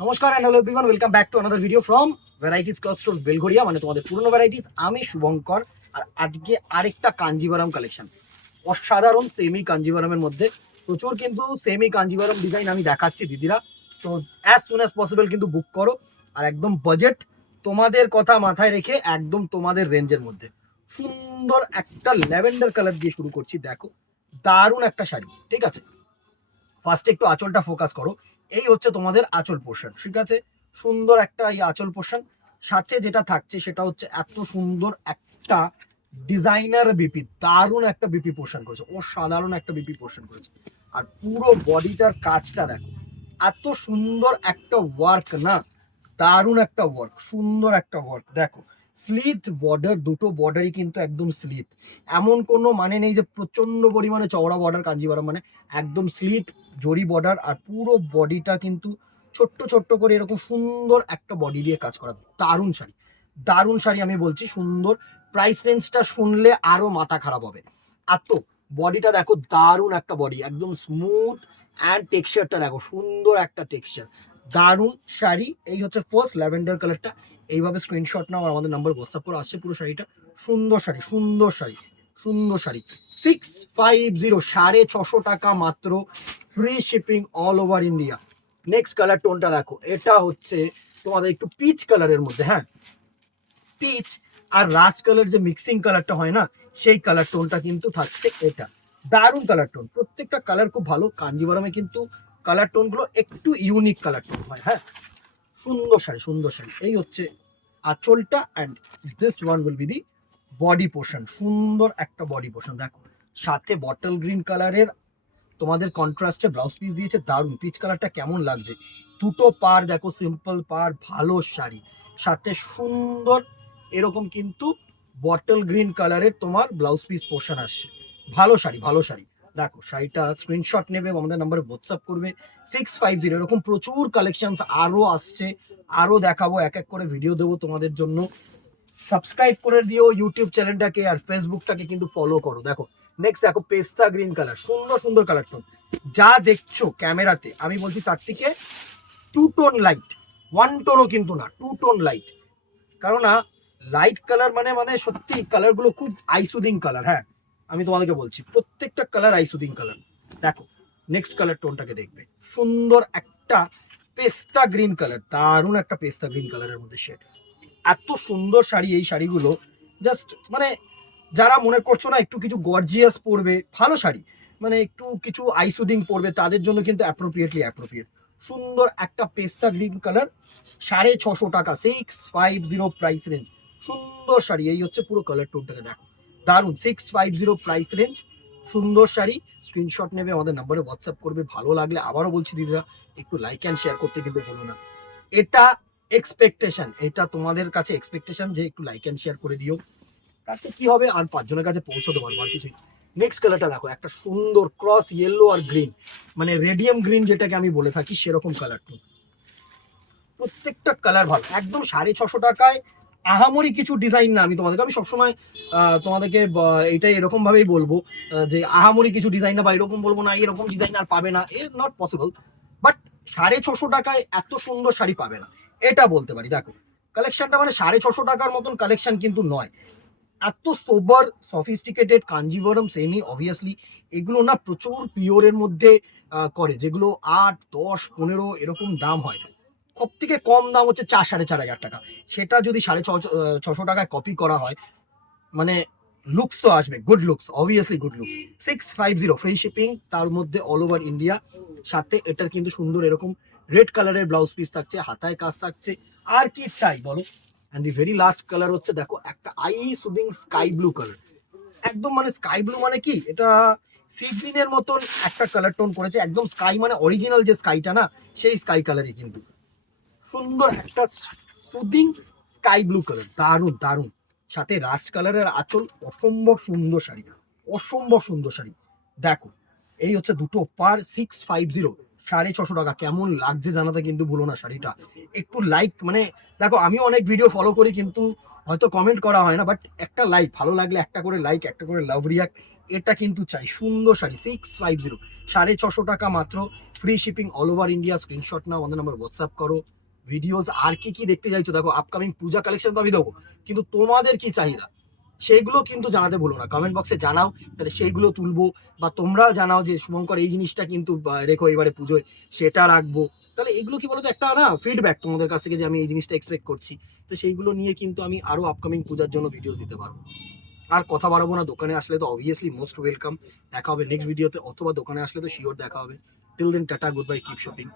নমস্কার and hello everyone, welcome back to another video from Varieties cloth store Belgharia, মানে তোমাদের পুরনো ভ্যারাইটিস। আমি শুভঙ্কর, আর আজকে আরেকটা কাঞ্জিভারাম কালেকশন, অসাধারণ সেমি কাঞ্জিভারামের মধ্যে প্রচুর কিন্তু সেমি কাঞ্জিভারাম ডিজাইন আমি দেখাচ্ছি দিদিরা। তো অ্যাজ সুন অ্যাজ পসিবল কিন্তু বুক করো, আর একদম বাজেট তোমাদের কথা মাথায় রেখে একদম তোমাদের রেঞ্জের মধ্যে সুন্দর একটা ল্যাভেন্ডার কালার দিয়ে শুরু করছি। দেখো দারুণ একটা শাড়ি, ঠিক আছে। ফার্স্টে একটু আঁচলটা ফোকাস করো। এই হচ্ছে তোমাদের আঁচল পোর্শন, ঠিক আছে। সুন্দর একটা এই আঁচল পোর্শন, সাথে যেটা থাকছে সেটা হচ্ছে এত সুন্দর একটা ডিজাইনার বিপি, দারুণ একটা বিপি পোর্শন করেছে, অসাধারণ একটা বিপি পোর্শন করেছে। আর পুরো বডিটার কাজটা দেখো, এত সুন্দর একটা ওয়ার্ক না, দারুণ একটা ওয়ার্ক, সুন্দর একটা ওয়ার্ক। দেখো স্লিট বর্ডার, দুটো বর্ডারই কিন্তু একদম স্লিট, এমন কোনো মানে নেই যে প্রচন্ড পরিমাণে চওড়া বর্ডার কাঞ্জিভারাম, মানে একদম স্লিট জরি বর্ডার। আর পুরো বডিটা কিন্তু ছোট্ট ছোট্ট করে এরকম সুন্দর একটা বডি দিয়ে কাজ করা, দারুণ শাড়ি, দারুণ শাড়ি আমি বলছি, সুন্দর। প্রাইস রেঞ্জটা শুনলে আরো মাথা খারাপ হবে। আর তো বডিটা দেখো, দারুণ একটা বডি, একদম স্মুথ, অ্যান্ড টেক্সচারটা দেখো, সুন্দর একটা টেক্সচার, দারুণ শাড়ি। এই হচ্ছে ফার্স্ট ল্যাভেন্ডার কালারটা। এইভাবে স্ক্রিনশট নাও, আর আমাদের নাম্বার হোয়াটসঅ্যাপ করে আসছে পুরো শাড়িটা। সুন্দর শাড়ি, সুন্দর শাড়ি, সুন্দর শাড়ি। 650, 650 টাকা মাত্র, free shipping all over India. Next colour টোনটা দেখো, এটা হচ্ছে তোমাদের একটু পিচ কালারের মধ্যে, হ্যাঁ, পিচ আর রাস্ট কালার যে মিক্সিং কালারটা হয় না, সেই কালার টোনটা কিন্তু থাকছে এটা। দারুণ কালার টোন, প্রত্যেকটা কালার খুব ভালো। কাঞ্জিভারামে কিন্তু কালার টোনগুলো একটু ইউনিক কালার টোন হয়, হ্যাঁ। সুন্দর শাড়ি, সুন্দর শাড়ি। এই হচ্ছে আঁচলটা, and this one will be the body portion, সুন্দর একটা বডি পোর্শন। দেখো সাথে বটল গ্রিন কালারের তোমাদের কন্ট্রাস্টে ব্লাউজ পিস দিয়েছে, দারুণ। পিচ কালারটা কেমন লাগছে, দুটো পার দেখো, সিম্পল পার, ভালো শাড়ি। সাথে সুন্দর এরকম কিন্তু বটল গ্রিন কালারের তোমার ব্লাউজ পিস পোর্শন আসছে, ভালো শাড়ি, ভালো শাড়ি। দেখো শাড়িটা স্ক্রিনশট নেবে, আমাদের নাম্বারে হোয়াটসঅ্যাপ করবে। 650, এরকম প্রচুর কালেকশন আরো আসছে, আরো দেখাবো, এক এক করে ভিডিও দেবো তোমাদের জন্য। সাবস্ক্রাইব করে দিও ইউটিউব চ্যানেলটাকে, আর ফেসবুকটাকে কিন্তু ফলো করো। দেখো নেক্সট দেখো পেস্তা গ্রিন কালার, সুন্দর সুন্দর কালার টোন। যা দেখছো ক্যামেরাতে আমি বলছি তার থেকে 2 টোন লাইট, 1 টোনও কিন্তু না, 2 টোন লাইট। কারণ লাইট কালার মানে মানে সত্যি কালারগুলো খুব আইসুদিং কালার, হ্যাঁ। আমি তোমাদেরকে বলছি প্রত্যেকটা কালার আইসুদিং কালার। দেখো নেক্সট কালার টোনটাকে দেখবে, সুন্দর একটা পেস্তা গ্রিন কালার, দারুণ একটা পেস্তা গ্রিন কালারের মধ্যে শেড। এত সুন্দর শাড়ি, এই শাড়িগুলো জাস্ট মানে যারা মনে করছো না একটু কিছু গর্জিয়াস পরবে, ভালো শাড়ি, মানে একটু কিছু আইসুদিং পরবে, তাদের জন্য কিন্তু অ্যাপ্রোপ্রিয়েট। সুন্দর একটা পেস্তা গ্রিন কালার, 650 টাকা, 650 প্রাইস রেঞ্জ, সুন্দর শাড়ি। এই হচ্ছে পুরো কালার টোনটাকে দেখো, দারুণ। 650 প্রাইস রেঞ্জ, সুন্দর শাড়ি। স্ক্রিনশট নেবে, আমাদের নাম্বারে হোয়াটসঅ্যাপ করবে। ভালো লাগলে আবারও বলছি দিদিরা, একটু লাইক অ্যান্ড শেয়ার করতে কিন্তু বলো না। এটা এক্সপেকটেশন, এটা তোমাদের কাছে এক্সপেকটেশন যে একটু লাইক অ্যান্ড শেয়ার করে দিও, তাতে কি হবে আর 5 জনের কাছে পৌঁছতে পারবো, আর কিছুই। নেক্সট কালারটা দেখো, একটা সুন্দর ক্রস ইয়েলো আর গ্রিন, মানে রেডিয়াম গ্রিন যেটাকে আমি বলে থাকি, সেরকম কালার টোন। প্রত্যেকটা কালার ভালো, একদম 650 টাকায় আহামরি কিছু ডিজাইন না। আমি সবসময় তোমাদেরকে এইটাই এরকম ভাবেই বলবো, যে আহামরি কিছু ডিজাইন না, বা এরকম বলবো না এরকম ডিজাইন আর পাবে না, এ নট পসিবল। বাট 650 টাকায় এত সুন্দর শাড়ি পাবে না, এটা বলতে পারি। দেখো কালেকশনটা মানে 650 টাকার মতন কালেকশন কিন্তু নয়, এত সোবার সফিস্টিকেটেড কাঞ্জিভারাম সেমি, অবভিয়াসলি এগুলো না প্রচুর পিওরের মধ্যে করে, যেগুলো 8, 10, 15 এরকম দাম হয়। সব থেকে কম দাম হচ্ছে 4-4.5 হাজার টাকা। সেটা যদি 650 টাকায় কপি করা হয়, মানে লুকস তো আসবে, good looks, obviously good looks. 650 free shipping, তার মধ্যে অল ওভার ইন্ডিয়া। সাথে এটার কিন্তু সুন্দর এরকম রেড কালারের ব্লাউজ পিস থাকছে, হাতায় কাজ থাকছে, আর কি চাই বলো। And the very last colour হচ্ছে দেখো, একটা I soothing sky blue colour, একদম মানে স্কাই ব্লু মানে কি, এটা সি গ্রিনের মতন একটা কালার টোন করেছে, একদম স্কাই মানে অরিজিনাল যে স্কাইটা না, সেই স্কাই কালারই কিন্তু। সুন্দর একটা সুদিং স্কাই ব্লু কালার, দারুণ দারুণ। সাথে রাস্ট কালারের আঁচল, অসম্ভব সুন্দর শাড়ি, অসম্ভব সুন্দর শাড়ি। দেখো এই হচ্ছে দুটো পার, 650, 650 টাকা। কেমন লাগছে জানাতে কিন্তু ভুলো না শাড়িটা। একটু লাইক মানে দেখো আমি অনেক ভিডিও ফলো করি কিন্তু হয়তো কমেন্ট করা হয় না, বাট একটা লাইক, ভালো লাগলে একটা করে লাইক, একটা করে লাভ রিয়াক্ট, এটা কিন্তু চাই। সুন্দর শাড়ি 650, 650 টাকা মাত্র, free shipping all over India. Screenshot নাও, আমাদের নাম্বার হোয়াটসঅ্যাপ করো। ভিডিওস আর কি কি দেখতে চাইছো দেখো, আপকামিং পূজা কালেকশন তো আমি দেবো, কিন্তু তোমাদের কি চাহিদা সেইগুলো কিন্তু জানাতে ভুলো না, কমেন্ট বক্সে জানাও, তাহলে সেইগুলো তুলবো। বা তোমরা জানাও যে শুভঙ্কর এই জিনিসটা কিন্তু রেখো এবারে পুজোয়, সেটা রাখবো। তাহলে এগুলো কি বলতো, একটা না ফিডব্যাক তোমাদের কাছ থেকে যে আমি এই জিনিসটা এক্সপেক্ট করছি। তো সেইগুলো নিয়ে কিন্তু আমি আরো আপকামিং পূজার জন্য ভিডিওস দিতে পারবো। আর কথা বাড়াবো না, দোকানে আসলে তো অবভিয়াসলি মোস্ট ওয়েলকাম। দেখা হবে নেক্সট ভিডিওতে, অথবা দোকানে আসলে তো শিওর দেখা হবে। Till then tata, good bye, keep shopping.